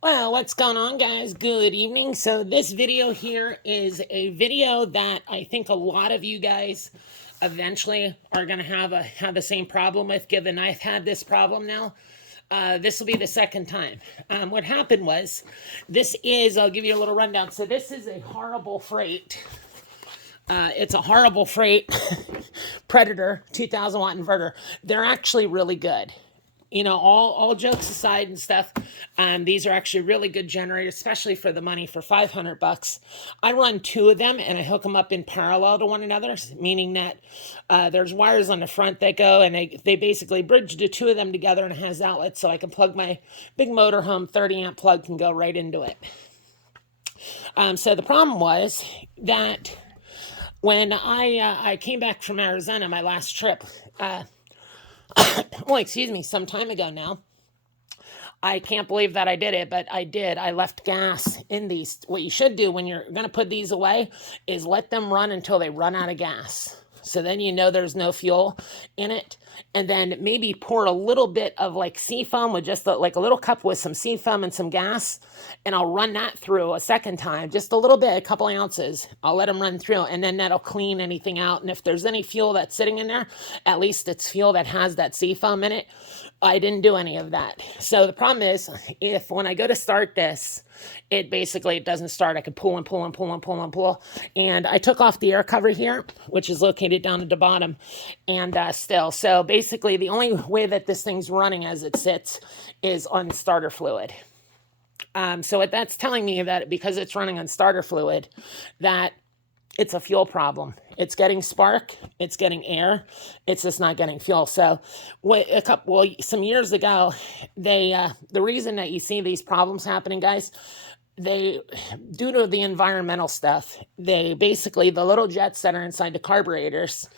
Well, what's going on, guys? Good evening. So this video here is a video that I think a lot of you guys eventually are going to have the same problem with, given I've had this problem now. This will be the second time. What happened was, I'll give you a little rundown. So this is a horrible freight. It's a horrible freight Predator 2000 watt inverter. They're actually really good. You know, all jokes aside and stuff, these are actually really good generators, especially for the money. For 500 bucks, I run two of them and I hook them up in parallel to one another, meaning that there's wires on the front that go, and they basically bridge the two of them together, and it has outlets, so I can plug my big motorhome 30 amp plug can go right into it. So the problem was that when I came back from Arizona, my last trip, well, excuse me, some time ago now. I can't believe that I did it, but I did. I left gas in these. What you should do when you're going to put these away is let them run until they run out of gas. So then you know there's no fuel in it. And then maybe pour a little bit of like sea foam with just like a little cup with some sea foam and some gas. And I'll run that through a second time, just a little bit, a couple ounces. I'll let them run through, and then that'll clean anything out. And if there's any fuel that's sitting in there, at least it's fuel that has that sea foam in it. I didn't do any of that. So the problem is, if when I go to start this, it doesn't start. I can pull and pull and pull and pull and pull. And I took off the air cover here, which is located down at the bottom, and still. So basically, the only way that this thing's running as it sits is on starter fluid. So what that's telling me, that because it's running on starter fluid, that it's a fuel problem. It's getting spark, it's getting air, it's just not getting fuel. So some years ago, the reason that you see these problems happening, guys, due to the environmental stuff, they basically, the little jets that are inside the carburetors,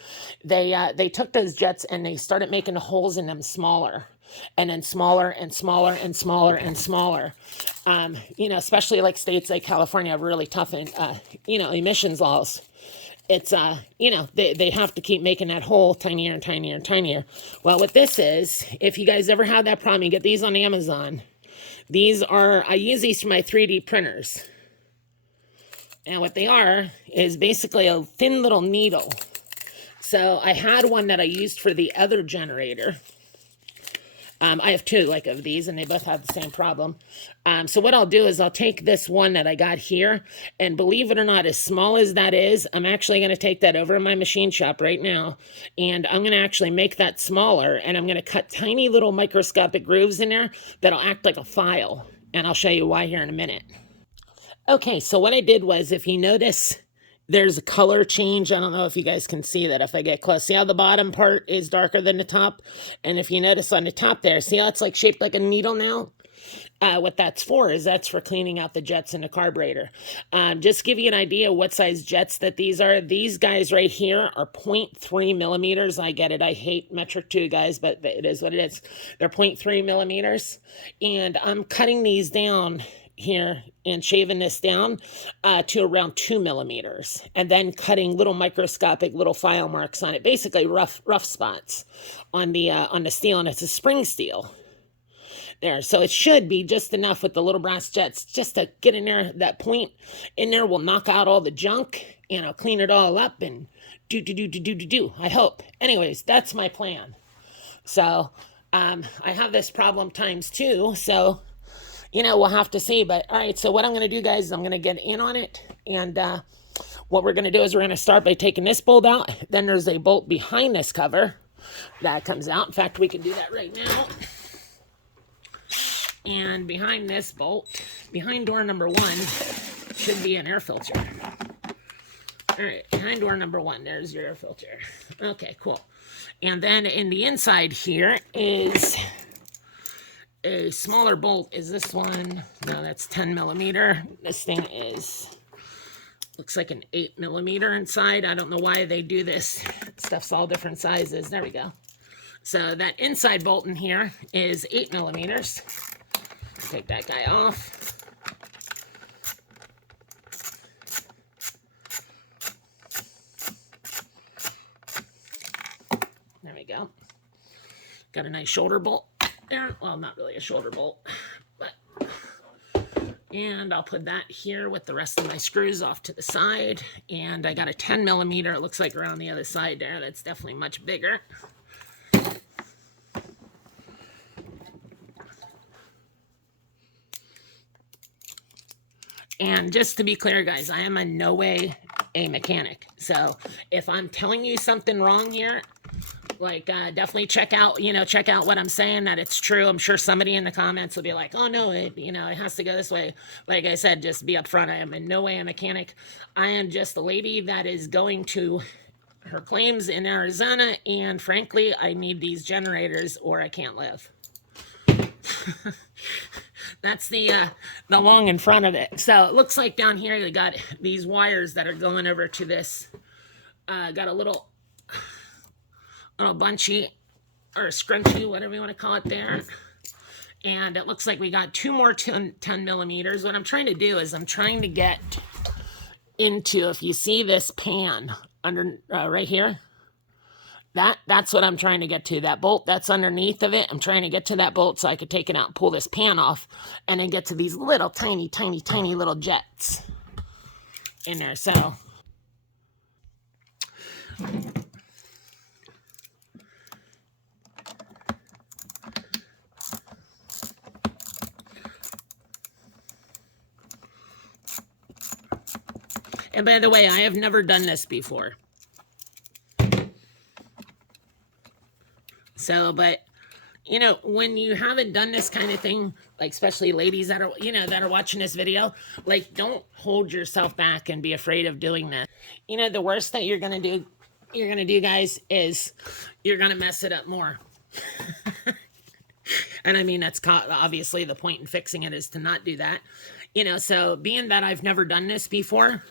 they took those jets and they started making the holes in them smaller, and then smaller and smaller and smaller and smaller. Especially like states like California have really tough, emissions laws. It's, they have to keep making that hole tinier and tinier and tinier. Well, what this is, if you guys ever had that problem, you get these on Amazon. I use these for my 3D printers. And what they are is basically a thin little needle. So I had one that I used for the other generator. I have two of these, and they both have the same problem. So what I'll do is I'll take this one that I got here, and believe it or not, as small as that is, I'm actually going to take that over to my machine shop right now, and I'm going to actually make that smaller, and I'm going to cut tiny little microscopic grooves in there that'll act like a file, and I'll show you why here in a minute. Okay, so what I did was, if you notice, there's a color change. I don't know if you guys can see that if I get close. See how the bottom part is darker than the top? And if you notice on the top there, see how it's like shaped like a needle now? What that's for is that's for cleaning out the jets in the carburetor. Just to give you an idea what size jets that these are. These guys right here are 0.3 millimeters. I get it. I hate metric 2, guys, but it is what it is. They're 0.3 millimeters. And I'm cutting these down here and shaving this down to around 2 millimeters, and then cutting little microscopic little file marks on it, basically rough spots on the steel, and it's a spring steel there. So it should be just enough with the little brass jets just to get in there. That point in there will knock out all the junk, and I'll clean it all up and do, I hope. Anyways, that's my plan. So I have this problem times 2, so we'll have to see. But all right, so what I'm going to do, guys, is I'm going to get in on it. And what we're going to do is we're going to start by taking this bolt out. Then there's a bolt behind this cover that comes out. In fact, we can do that right now. And behind this bolt, behind door number 1, should be an air filter. All right, behind door number 1, there's your air filter. Okay, cool. And then in the inside here is a smaller bolt. Is this one? No, that's 10 millimeter. This thing looks like an 8 millimeter inside. I don't know why they do this. Stuff's all different sizes. There we go. So that inside bolt in here is 8 millimeters. Take that guy off. There we go. Got a nice shoulder bolt there. Well, not really a shoulder bolt, but And I'll put that here with the rest of my screws off to the side. And I got a 10 millimeter, it looks like, around the other side there. That's definitely much bigger. And just to be clear, guys, I am in no way a mechanic. So if I'm telling you something wrong here, like definitely check out what I'm saying, that it's true. I'm sure somebody in the comments will be like, oh no, it has to go this way. Like I said, just be upfront. I am in no way a mechanic. I am just a lady that is going to her claims in Arizona, and frankly, I need these generators or I can't live. That's the long in front of it. So it looks like down here they got these wires that are going over to this. Got a little bunchy or scrunchy, whatever you want to call it there. And it looks like we got two more 10 millimeters. What I'm trying to do is I'm trying to get into, if you see this pan under right here, that's what I'm trying to get to. That bolt that's underneath of it, I'm trying to get to that bolt so I could take it out and pull this pan off and then get to these little tiny little jets in there. So and by the way, I have never done this before. So, but, when you haven't done this kind of thing, like especially ladies that are, that are watching this video, like don't hold yourself back and be afraid of doing this. The worst that you're going to do, guys, is you're going to mess it up more. And I mean, that's obviously the point in fixing it is to not do that. So being that I've never done this before,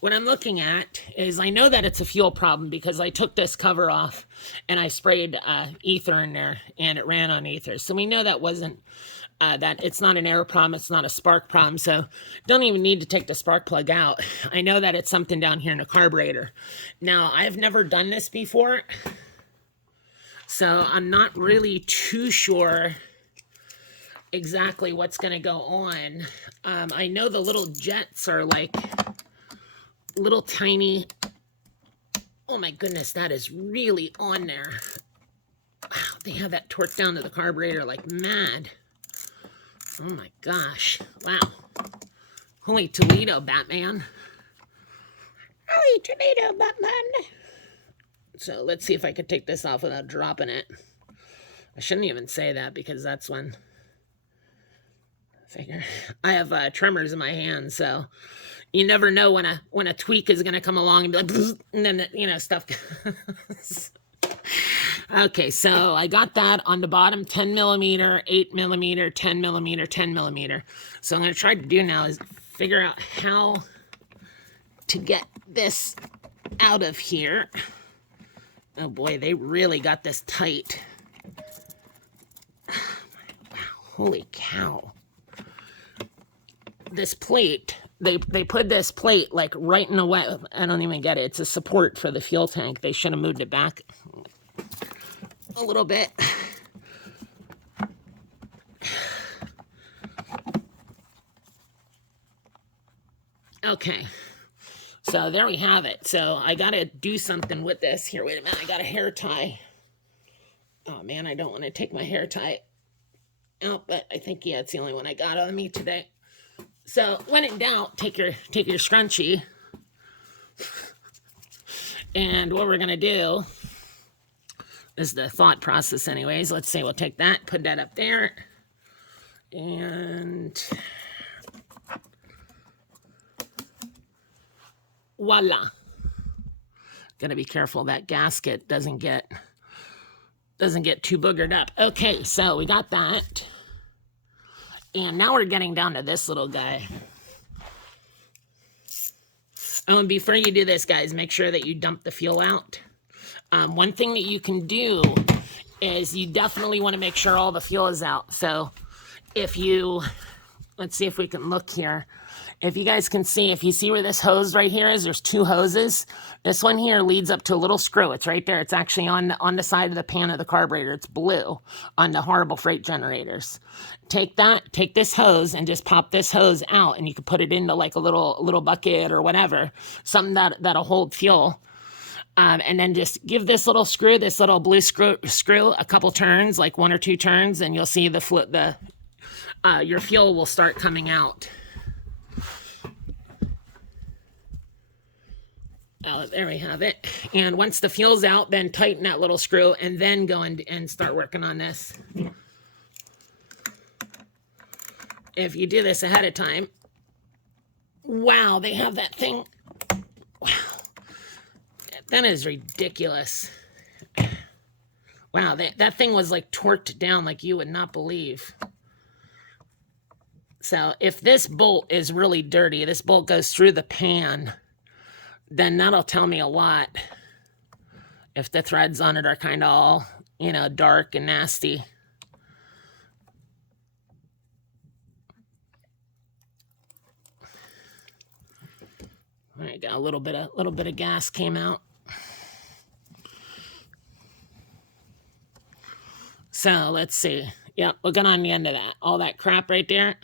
what I'm looking at is I know that it's a fuel problem because I took this cover off and I sprayed ether in there and it ran on ether. So we know that wasn't, that it's not an air problem, it's not a spark problem. So don't even need to take the spark plug out. I know that it's something down here in the carburetor. Now, I've never done this before, so I'm not really too sure exactly what's going to go on. I know the little jets are like little tiny, oh my goodness, that is really on there. Wow, they have that torqued down to the carburetor like mad. Oh my gosh, wow. Holy Toledo, Batman. Holy Toledo, Batman. So let's see if I could take this off without dropping it. I shouldn't even say that because that's when I have tremors in my hands, so you never know when a tweak is going to come along and be like, and then, stuff. Okay, so I got that on the bottom, 10 millimeter, 8 millimeter, 10 millimeter, 10 millimeter. So I'm going to try to do now is figure out how to get this out of here. Oh boy, they really got this tight. Wow, holy cow. This plate, they put this plate like right in the way. I don't even get it. It's a support for the fuel tank. They should have moved it back a little bit. Okay, so there we have it. So I gotta do something with this. Here, wait a minute, I got a hair tie. Oh man, I don't want to take my hair tie out, but I think, yeah, it's the only one I got on me today. So when in doubt, take your scrunchie. And what we're gonna do is the thought process anyways. Let's say we'll take that, put that up there, and voila. Gotta be careful that gasket doesn't get too boogered up. Okay, so we got that. And now we're getting down to this little guy. Oh, and before you do this, guys, make sure that you dump the fuel out. One thing that you can do is you definitely want to make sure all the fuel is out. So if you, let's see if we can look here. If you guys can see, if you see where this hose right here is, there's two hoses. This one here leads up to a little screw. It's right there. It's actually on the side of the pan of the carburetor. It's blue on the horrible freight generators. Take this hose and just pop this hose out, and you can put it into like a little bucket or whatever, something that'll hold fuel. And then just give this little screw, this little blue screw a couple turns, like 1 or 2 turns, and you'll see your fuel will start coming out. There we have it. And once the fuel's out, then tighten that little screw and then go and start working on this. If you do this ahead of time, wow, they have that thing. Wow, that is ridiculous. Wow, that thing was like torqued down like you would not believe. So if this bolt is really dirty, this bolt goes through the pan, then that'll tell me a lot. If the threads on it are kind of all, dark and nasty. All right, got a little bit of gas came out. So let's see. Yep, looking on the end of that. All that crap right there.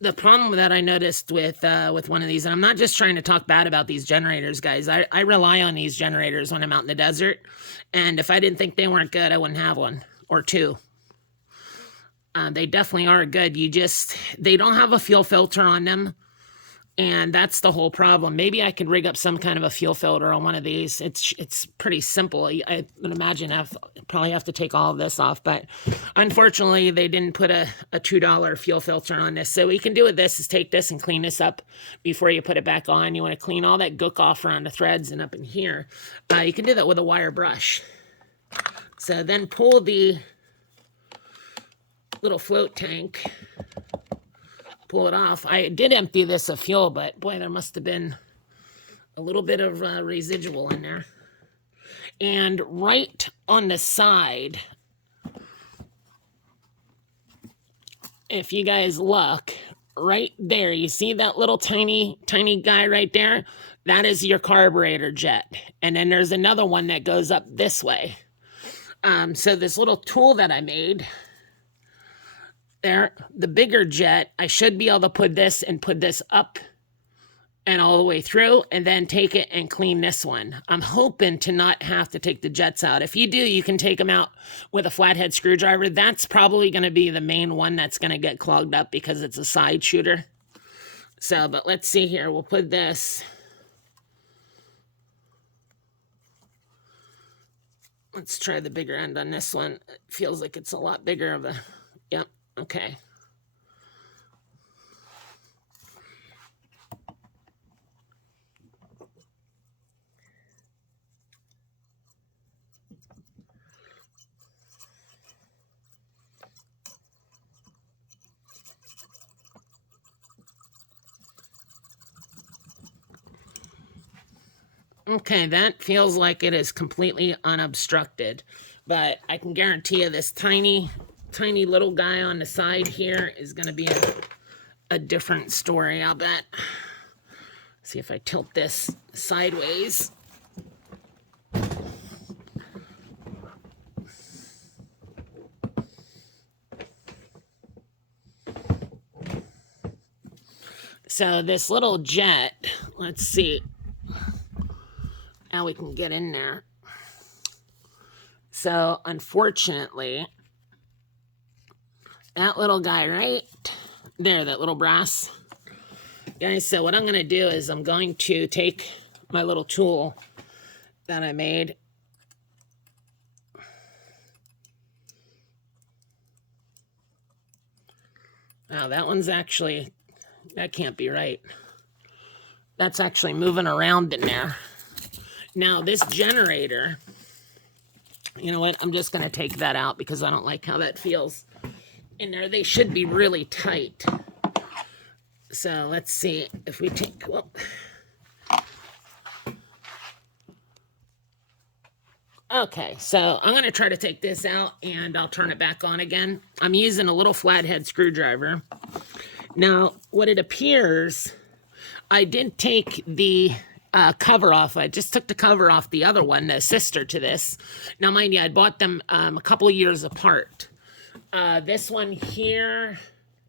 The problem that I noticed with one of these, and I'm not just trying to talk bad about these generators, guys. I rely on these generators when I'm out in the desert. And if I didn't think they weren't good, I wouldn't have one or two. They definitely are good. They don't have a fuel filter on them. And that's the whole problem. Maybe I could rig up some kind of a fuel filter on one of these. It's pretty simple. I would imagine probably have to take all of this off. But unfortunately, they didn't put a $2 fuel filter on this. So what you can do with this is take this and clean this up before you put it back on. You want to clean all that gook off around the threads and up in here. You can do that with a wire brush. So then pull the little float tank. Pull it off. I did empty this of fuel, but boy, there must have been a little bit of residual in there. And right on the side, if you guys look, right there, you see that little tiny guy right there? That is your carburetor jet. And then there's another one that goes up this way. So this little tool that I made, there, the bigger jet, I should be able to put this up and all the way through, and then take it and clean this one. I'm hoping to not have to take the jets out. If you do, you can take them out with a flathead screwdriver. That's probably going to be the main one that's going to get clogged up because it's a side shooter. So, but let's see here. We'll put this. Let's try the bigger end on this one. It feels like it's a lot bigger of a, yep. Okay. Okay, that feels like it is completely unobstructed, but I can guarantee you this tiny little guy on the side here is going to be a different story, I'll bet. See if I tilt this sideways. So this little jet, let's see. Now we can get in there. So unfortunately, that little guy right there, that little brass. Guys, so what I'm going to do is I'm going to take my little tool that I made. Now that one's actually, that can't be right. That's actually moving around in there. Now this generator, you know what? I'm just going to take that out because I don't like how that feels in there. They should be really tight. So let's see if we take, well, Okay, so I'm going to try to take this out and I'll turn it back on again. I'm using a little flathead screwdriver. Now, what it appears, I did take the cover off. I just took the cover off the other one, the sister to this. Now, mind you, I bought them a couple of years apart. This one here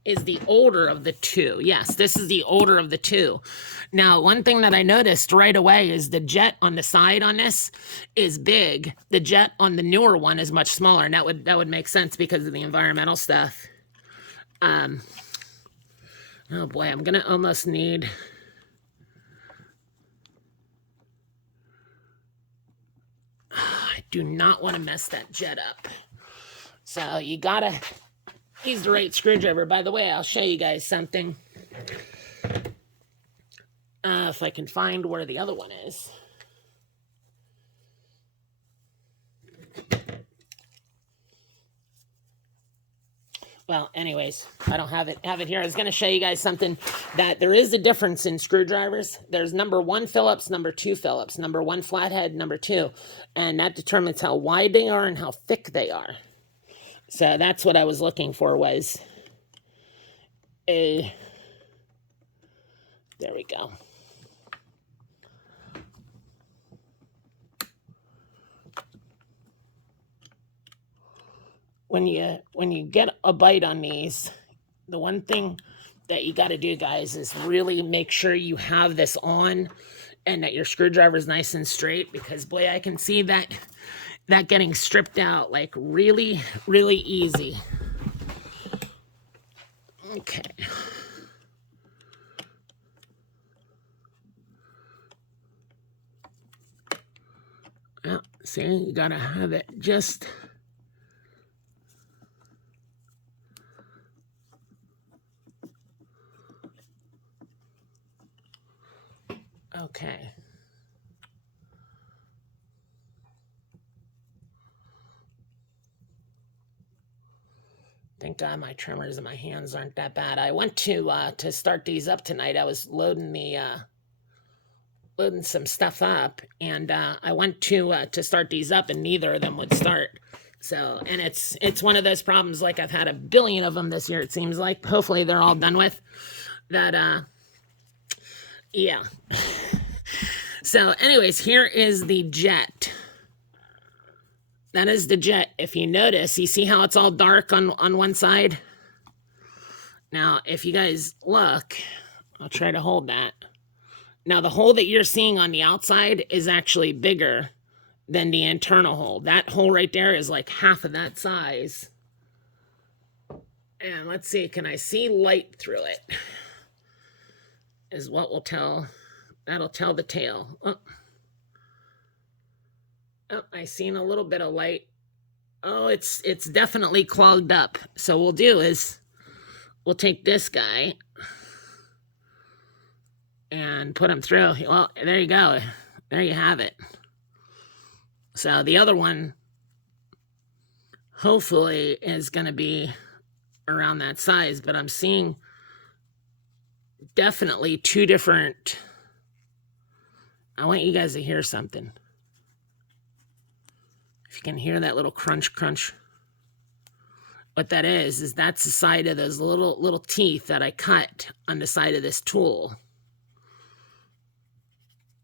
is the older of the two. Yes, this is the older of the two. Now, one thing that I noticed right away is the jet on the side on this is big. The jet on the newer one is much smaller, and that would make sense because of the environmental stuff. Oh boy, I'm gonna almost need. I do not want to mess that jet up. So you gotta use the right screwdriver. By the way, I'll show you guys something. If I can find where the other one is. Well, anyways, I don't have it here. I was going to show you guys something that there is a difference in screwdrivers. There's number 1 Phillips, number 2 Phillips, number 1 flathead, number 2. And that determines how wide they are and how thick they are. So that's what I was looking for was a, there we go. When you get a bite on these, the one thing that you got to do, guys, is really make sure you have this on and that your screwdriver is nice and straight, because boy, I can see that getting stripped out like really, really easy. Okay. Well, see, you got to have it just... Okay. Thank God my trimmers and my hands aren't that bad. I went to start these up tonight. I was loading some stuff up, and I went to start these up, and neither of them would start. So, and it's one of those problems, like I've had a billion of them this year, it seems like. Hopefully they're all done with. That, yeah. So, anyways, here is the jet. That is the jet. If you notice, you see how it's all dark on one side? Now, if you guys look, I'll try to hold that. Now, the hole that you're seeing on the outside is actually bigger than the internal hole. That hole right there is like half of that size. And let's see, can I see light through it? Is what will tell, that'll tell the tail. Oh, I seen a little bit of light. Oh, it's definitely clogged up. So what we'll do is we'll take this guy and put him through. Well, there you go. There you have it. So the other one hopefully is going to be around that size, but I'm seeing definitely two different. I want you guys to hear something. If you can hear that little crunch, crunch. What that is that's the side of those little teeth that I cut on the side of this tool.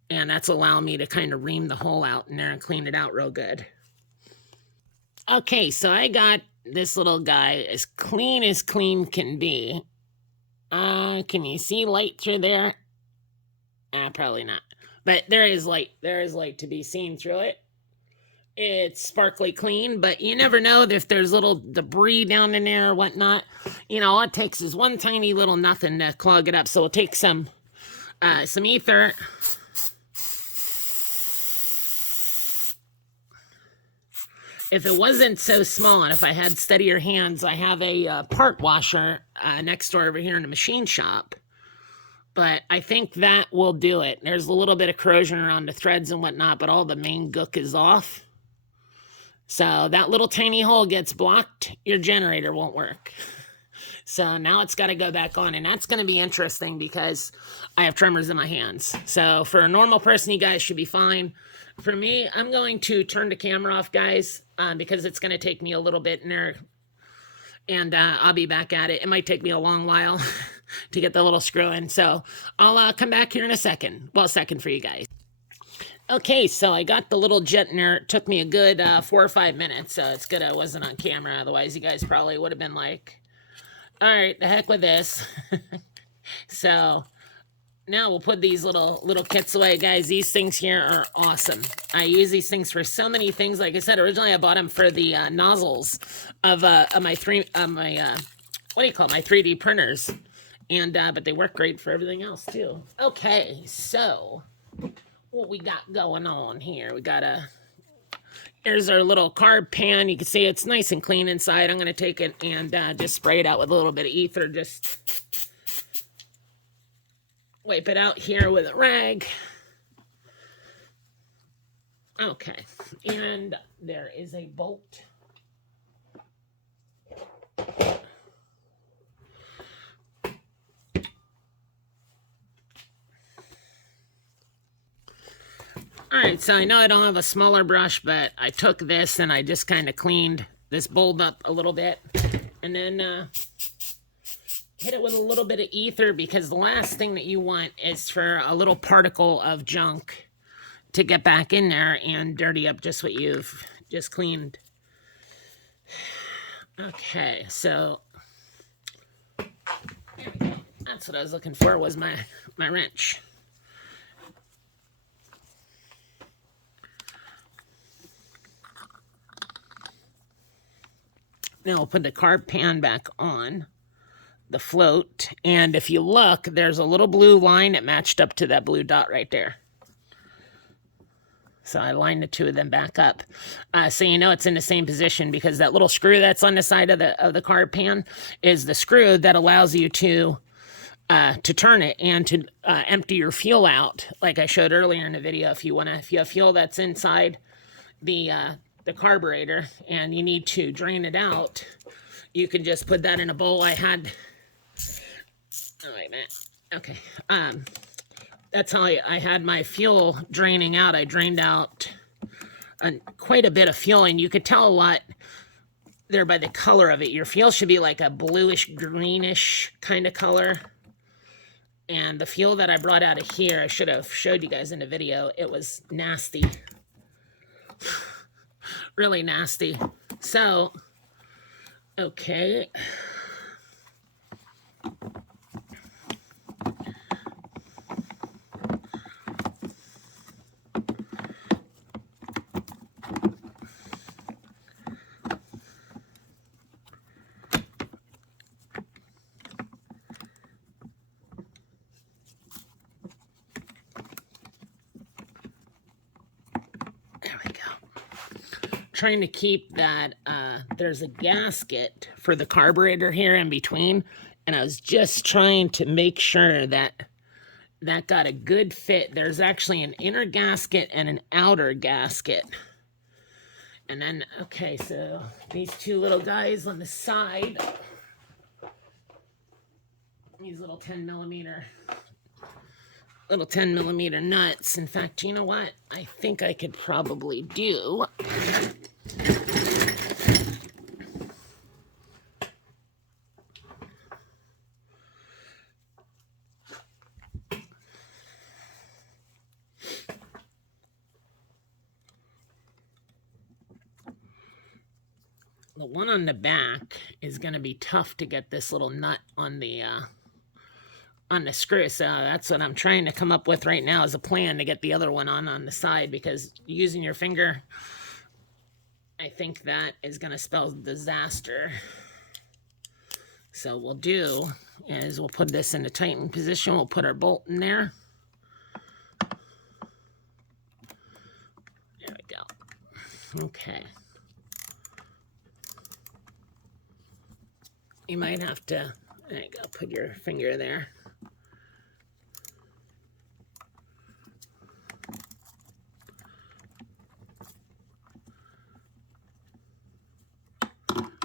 And that's allowing me to kind of ream the hole out in there and clean it out real good. Okay, so I got this little guy as clean can be. Can you see light through there? Probably not. But there is light. There is light to be seen through it. It's sparkly clean, but you never know if there's little debris down in there or whatnot. You know, all it takes is one tiny little nothing to clog it up. So we'll take some ether. If it wasn't so small and if I had steadier hands, I have a part washer next door over here in the machine shop. But I think that will do it. There's a little bit of corrosion around the threads and whatnot, but all the main gook is off. So that little tiny hole gets blocked, your generator won't work. So now it's got to go back on, and that's going to be interesting because I have tremors in my hands. So for a normal person, you guys should be fine. For me, I'm going to turn the camera off, guys, because it's going to take me a little bit in there, and I'll be back at it. It might take me a long while to get the little screw in. So I'll come back here in a second. Well, a second for you guys. Okay, so I got the little jet in there. It took me a good 4 or 5 minutes, so it's good I wasn't on camera. Otherwise, you guys probably would have been like, all right, the heck with this. So now we'll put these little kits away, guys. These things here are awesome. I use these things for so many things. Like I said, originally I bought them for the nozzles of my what do you call it? My 3D printers, and but they work great for everything else too. Okay, so what we got going on here? We got here's our little carb pan. You can see it's nice and clean inside. I'm going to take it and just spray it out with a little bit of ether. Just wipe it out here with a rag. Okay, and there is a bolt. All right, so I know I don't have a smaller brush, but I took this and I just kind of cleaned this bowl up a little bit, and then hit it with a little bit of ether, because the last thing that you want is for a little particle of junk to get back in there and dirty up just what you've just cleaned. Okay, so there we go. That's what I was looking for, was my wrench. Now we'll put the carb pan back on the float, and if you look, there's a little blue line that matched up to that blue dot right there. So I lined the two of them back up, so you know it's in the same position, because that little screw that's on the side of the carb pan is the screw that allows you to turn it and to empty your fuel out, like I showed earlier in the video. If you have fuel that's inside the carburetor and you need to drain it out, you can just put that in a bowl. I had, oh wait a minute, okay, that's how I had my fuel draining out. I drained out quite a bit of fuel, and you could tell a lot there by the color of it. Your fuel should be like a bluish greenish kind of color, and the fuel that I brought out of here, I should have showed you guys in the video, it was nasty. Really nasty. So, okay. Trying to keep that there's a gasket for the carburetor here in between, and I was just trying to make sure that that got a good fit. There's actually an inner gasket and an outer gasket, and then okay, so these two little guys on the side, these little 10 millimeter nuts. In fact, you know what, I think I could probably do, the one on the back is going to be tough to get this little nut on the screw. So that's what I'm trying to come up with right now, as a plan to get the other one on the side, because using your finger, I think that is going to spell disaster. So what we'll do is we'll put this in the tighten position. We'll put our bolt in there. There we go. Okay. You might have to, there you go, put your finger there.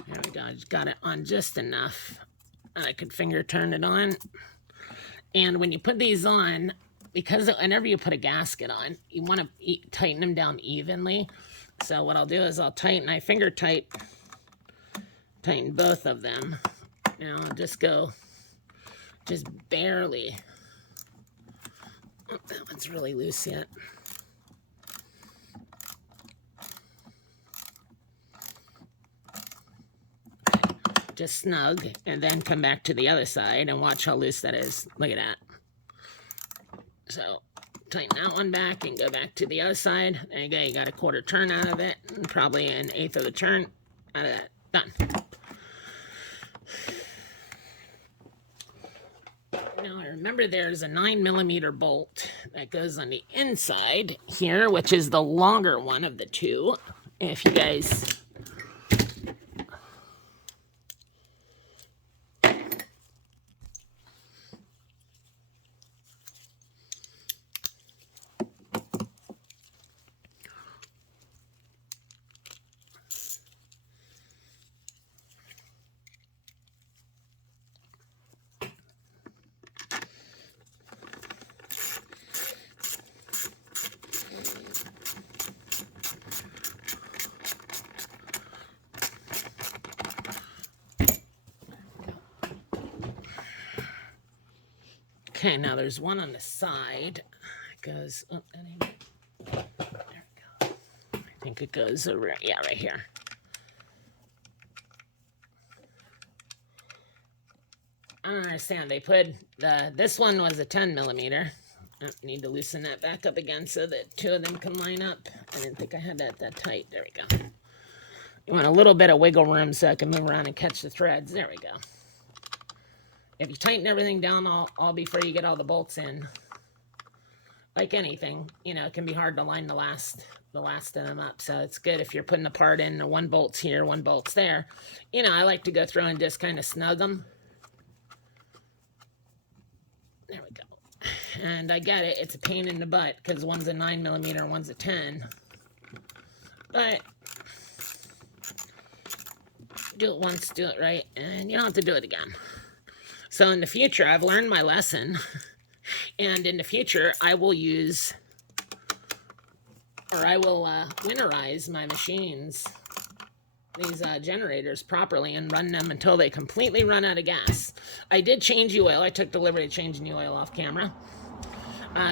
There we go, I just got it on just enough. I could finger turn it on. And when you put these on, because whenever you put a gasket on, you want to tighten them down evenly. So what I'll do is I'll tighten both of them. Now I'll just go, just barely. Oh, that one's really loose yet. Just snug, and then come back to the other side and watch how loose that is. Look at that. So tighten that one back and go back to the other side. There you go. You got a quarter turn out of it, and probably an eighth of a turn out of that. Done. Now I remember there's a 9mm bolt that goes on the inside here, which is the longer one of the two. If you guys... Okay, now there's one on the side. It goes, oh, there we go. I think it goes over, yeah, right here. I don't understand. They put, this one was a 10mm. I need to loosen that back up again so that two of them can line up. I didn't think I had that tight. There we go. You want a little bit of wiggle room so I can move around and catch the threads. There we go. If you tighten everything down all before you get all the bolts in, like anything, you know, it can be hard to line the last of them up. So it's good if you're putting a part in, one bolt's here, one bolt's there. You know, I like to go through and just kind of snug them. There we go. And I get it. It's a pain in the butt because one's a 9mm and one's a 10. But do it once, do it right, and you don't have to do it again. So in the future, I've learned my lesson, and in the future, I will use, or I will winterize my machines, these generators properly, and run them until they completely run out of gas. I did change the oil. I took the liberty of changing the oil off camera.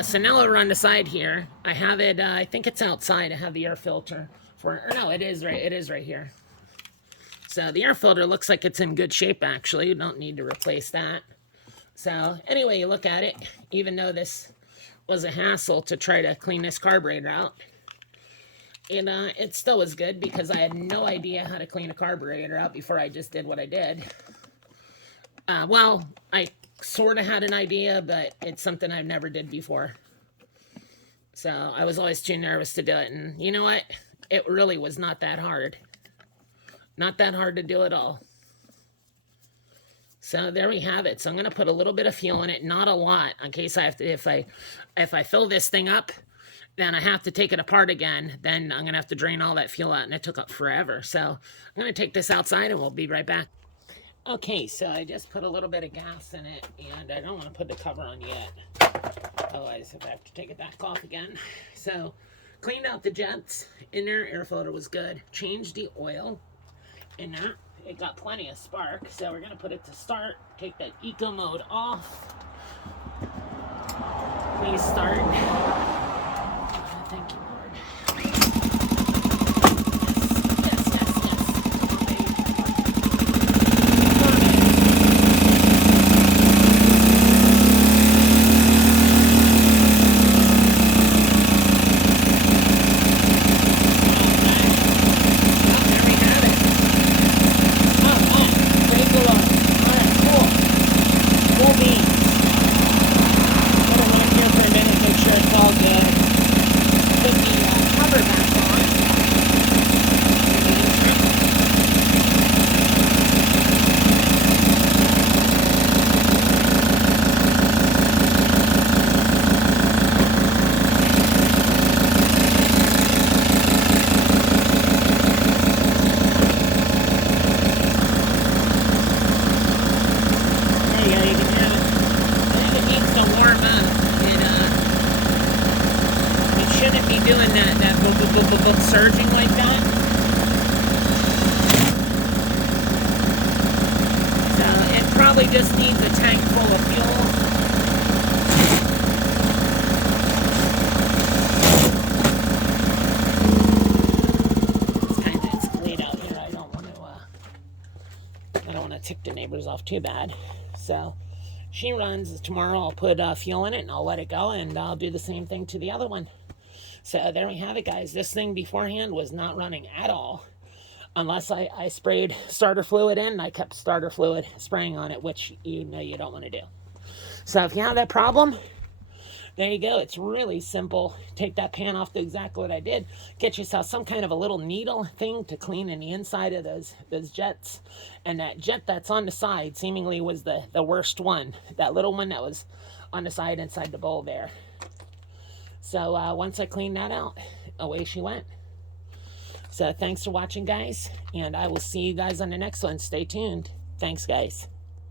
So now over on the side here, I have it, I think it's outside. I have the air filter for, or no, it is right here. So the air filter looks like it's in good shape, actually. You don't need to replace that. So anyway, you look at it, even though this was a hassle to try to clean this carburetor out, it still was good because I had no idea how to clean a carburetor out before I just did what I did. Well, I sort of had an idea, but it's something I've never did before. So I was always too nervous to do it. And you know what? It really was not that hard. Not that hard to do at all. So there we have it. So I'm going to put a little bit of fuel in it, not a lot, in case I have to, if I fill this thing up, then I have to take it apart again. Then I'm going to have to drain all that fuel out, and it took up forever. So I'm going to take this outside, and we'll be right back. Okay, so I just put a little bit of gas in it, and I don't want to put the cover on yet. Otherwise, if I have to take it back off again. So cleaned out the jets. In there, air filter was good. Changed the oil in there. It got plenty of spark, so we're gonna put it to start. Take that eco mode off. Please start. Thank you, Lord. All good. surging like that. So it probably just needs a tank full of fuel. It's clean out here. I don't want to tick the neighbors off too bad. So she runs. Tomorrow I'll put fuel in it and I'll let it go, and I'll do the same thing to the other one. So there we have it, guys. This thing beforehand was not running at all, unless I sprayed starter fluid in, and I kept starter fluid spraying on it, which you know you don't want to do. So if you have that problem, there you go. It's really simple. Take that pan off, do exactly what I did. Get yourself some kind of a little needle thing to clean in the inside of those jets. And that jet that's on the side seemingly was the worst one. That little one that was on the side inside the bowl there. So once I cleaned that out, away she went. So thanks for watching, guys. And I will see you guys on the next one. Stay tuned. Thanks, guys.